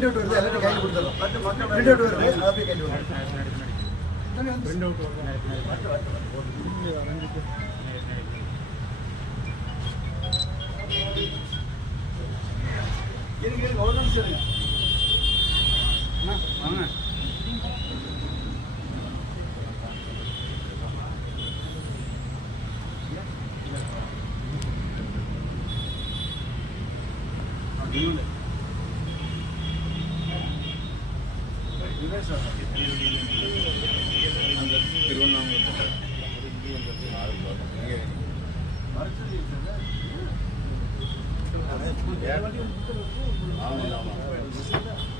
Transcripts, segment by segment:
Print out வருது, எல்லாத்தையும் கையில் கொடுத்துறோம். பிரிண்ட் அவுட் வருது, அப்படியே கையில் வருது. பிரிண்ட் அவுட் இருங்க ஒரு நிமிஷம் இருங்க. வாங்க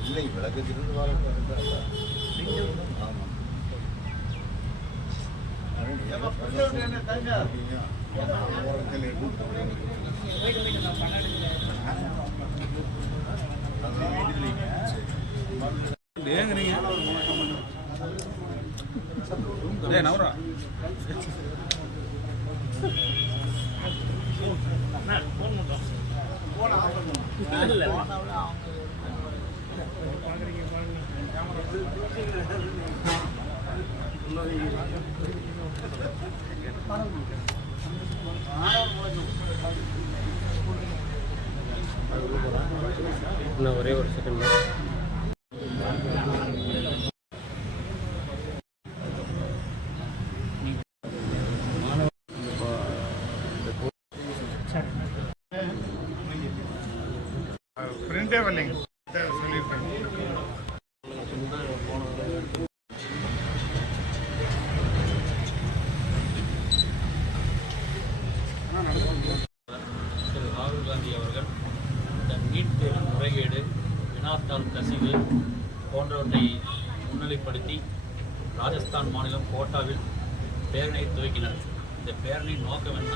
இல்லை விளக்கத்திலிருந்து வர நவரா ஒரே ஒரு செகண்ட் பிரிண்டே வரலைங்க சொல்லியிருக்கேன். திரு ராகுல் காந்தி அவர்கள் இந்த நீட் தேர்வு முறைகேடு, வினாத்தாள் கசிவு போன்றவற்றை முன்னிலைப்படுத்தி ராஜஸ்தான் மாநிலம் கோட்டாவில் பேரணியை துவக்கினார். இந்த பேரணியின் நோக்கம் என்ன?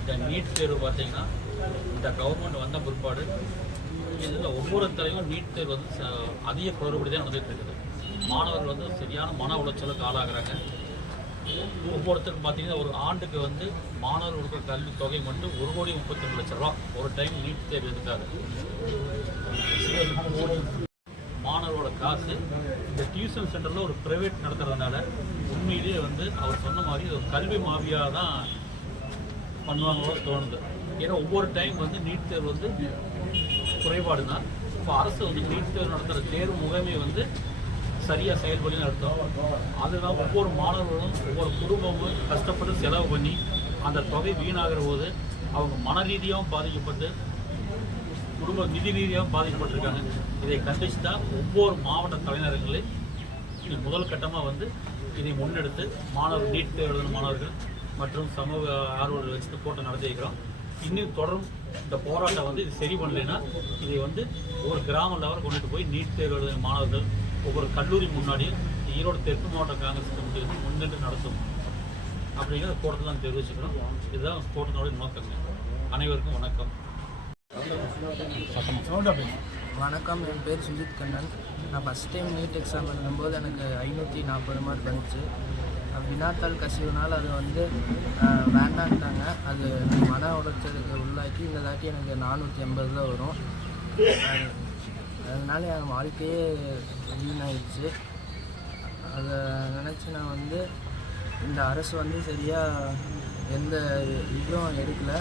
இந்த நீட் தேர்வு பார்த்தீங்கன்னா இந்த கவர்மெண்ட் வந்த பிற்பாடு இதில் ஒவ்வொருத்தரையும் நீட் தேர்வு வந்து அதிக குளறுபடி தான் நடந்துகிட்டு இருக்குது. மாணவர்கள் வந்து சரியான மன உளைச்சலுக்கு ஆளாகிறாங்க. ஒவ்வொருத்தருக்கும் பார்த்தீங்கன்னா ஒரு ஆண்டுக்கு வந்து மாணவர்களுக்கு கல்வி தொகை மட்டும் 1,32,00,000 ஒரு டைம் நீட் தேர்வு இருக்காது. மாணவரோட காசு இந்த டியூஷன் சென்டரில் ஒரு ப்ரைவேட் நடத்துறதுனால உண்மையிலேயே வந்து அவர் சொன்ன மாதிரி ஒரு கல்வி மாஃபியாக தான் பண்ணுவாங்களோ தோணுது. ஏன்னா ஒவ்வொரு டைம் வந்து நீட் தேர்வு வந்து குறைபாடு தான். இப்போ அரசு வந்து நீட் தேர்வு நடத்துகிற தேர்வு முகமை வந்து சரியாக செயல்படி நடத்தும். அதுதான் ஒவ்வொரு மாணவர்களும் ஒவ்வொரு குடும்பமும் கஷ்டப்பட்டு செலவு பண்ணி அந்த தொகை வீணாகிற போது அவங்க மன ரீதியாகவும் பாதிக்கப்பட்டு குடும்ப நிதி ரீதியாகவும் பாதிக்கப்பட்டிருக்காங்க. இதை கண்டித்து தான் ஒவ்வொரு மாவட்ட தலைநகரங்களில் முதல் கட்டமாக வந்து இதை முன்னெடுத்து மாணவர் நீட் தேர்வு எழுதின மாணவர்கள் மற்றும் சமூக ஆர்வலர்கள் வச்சுட்டு போராட்டம் நடத்தியிருக்கிறோம். இன்னும் தொடரும் இந்த போராட்டம் வந்து இது சரி பண்ணலைன்னா இதை வந்து ஒரு கிராம லெவலில் கொண்டுட்டு போய் நீட் தேர்வு எழுதின மாணவர்கள் ஒவ்வொரு கல்லூரி முன்னாடியும் ஈரோடு தெற்கு மாவட்ட காங்கிரஸ் கமிட்டி வந்து முன்னின்று நடத்தும் அப்படிங்கிற போராட்டத்தை தான் தெரிவிச்சுக்கிறோம். இதுதான் போராட்டத்தோட நோக்கங்க. அனைவருக்கும் வணக்கம். வணக்கம், என் பேர் சுஜித் கண்ணன். நான் ஃபஸ்ட் டைம் நீட் எக்ஸாம் எழுதும்போது எனக்கு 540 மார்க் வந்துச்சு. வினாத்தாள் கசிவுனால் அது வந்து வேண்டான்ட்டாங்க. அது மன உளைச்சலுக்கு உள்ளாக்கி இந்த தாட்டி எனக்கு 480 தான் வரும். அதனால என் வாழ்க்கையே வீணாயிடுச்சு. அதை நினச்சி நான் வந்து இந்த அரசு வந்து சரியாக எந்த இதுவும் எடுக்கலை.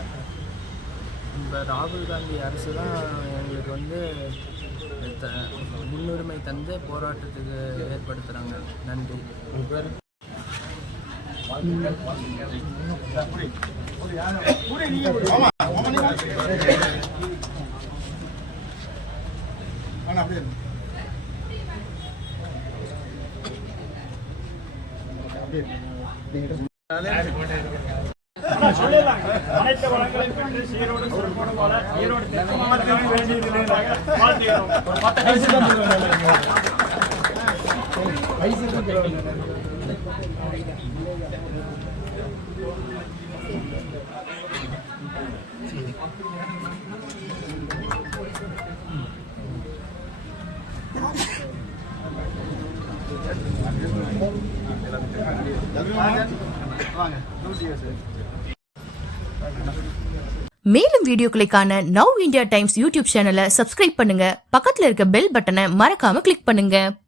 இப்போ ராகுல் காந்தி அரசு தான் எங்களுக்கு வந்து முன்னுரிமை தந்து போராட்டத்துக்கு ஏற்படுத்துகிறாங்க. நன்றி. அனைத்து வளங்களையும் பெற்று சீரோடு சிறப்போடு வாழ ஈரோடு தெற்கு மாவட்டத்தில் வேண்டியதில்லை வாழ்த்துகிறோம். மேலும் வீடியோக்களை காண நவ் இந்தியா டைம்ஸ் யூடியூப் சேனலை சப்ஸ்கிரைப் பண்ணுங்க. பக்கத்துல இருக்க பெல் பட்டனை மறக்காம கிளிக் பண்ணுங்க.